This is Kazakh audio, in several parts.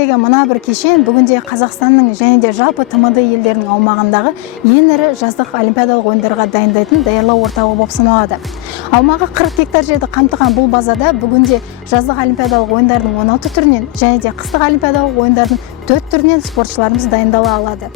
деген мына бір кешен бүгінде Қазақстанның және де жалпы ТМД елдерінің аумағындағы ең ірі жаздық олимпиадалық ойындарға дайындайтын даярлау орталығы болып саналады. Аумағы 40 гектар жерді қамтыған бұл базада бүгінде жаздық олимпиадалық ойындардың 16 түрінен және де қыстық олимпиадалық ойындардың 4 түрінен спортшыларымыз дайындала алады.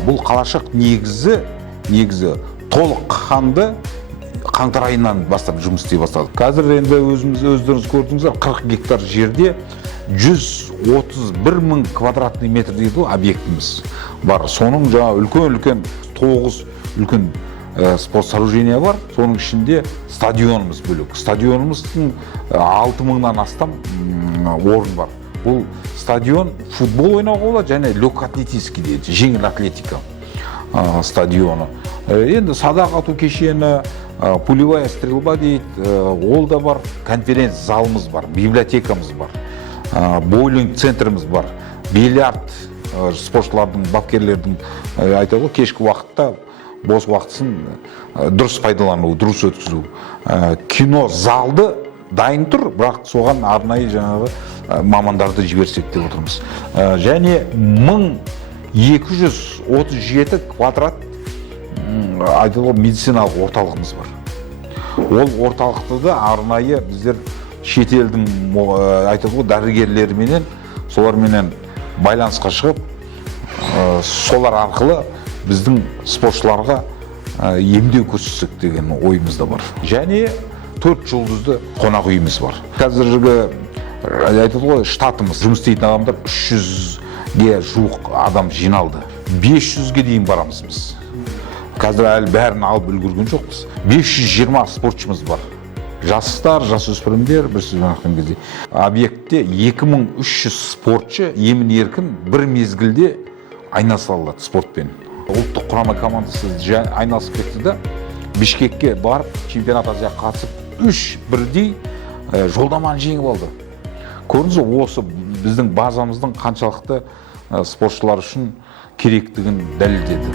Бұл қалашық негізі толыққанды қаңтар айынан бастап жұмыс істей бастады. Қазір енді өздеріңіз көрдіңіздер, 40 гектар жерде 131 мың квадратный метр дейді объектіміз бар. Соның жаңа үлкен 9 үлкен спорт сооружения бар. Соның ішінде стадионымыз бөлек. Стадионымыздың 6 мыңнан астам орын бар. Бұл стадион футбол ойнауға болады және легкоатлетический дейді, жеңіл атлетика стадионы. Енді садақ ату кешені, пулевая стрельба дейді, ол да бар, конференц залымыз бар, библиотекамыз бар, боулинг центріміз бар, бильярд спортшылардың, бапкерлердің айтады ғой, кешкі уақытта бос уақытысын дұрыс пайдалану, дұрыс өткізу. Кино залды дайын тұр, бірақ соған арнайы жаңағы мамандарды жіберсек деп отырмыз. Және 1237 квадрат медициналық орталығымыз бар. Ол орталықты да арнайы біздер шетелдің дәрігерлеріменен, соларменен байланысқа шығып, солар арқылы біздің спортшыларға емдеу көрсетсек деген ойымызда бар. Және 4 жұлдызды қонақ үйіміз бар. Қазіргі штатымыз жұмыс істейтін адамдар 300-ге жуық адам жиналды. 500-ге дейін барамыз біз. Қазір әлі бәрін алып үлгерген жоқпыз. 520 спортшымыз бар. Жастар, жасөспірімдер, бір сөзбен айтқан кезде. Объектте 2300 спортшы емін-еркін бір мезгілде айналыса алады спортпен. Ұлттық құрама командасы айналысып кетті де, Бішкекке барып, чемпионат Азияға қатысып, 3 бірдей жолдаманы жеңіп алды. Көрдіңіз, осы біздің базамыздың қаншалықты спортшылар үшін керектігін дәлелдеді.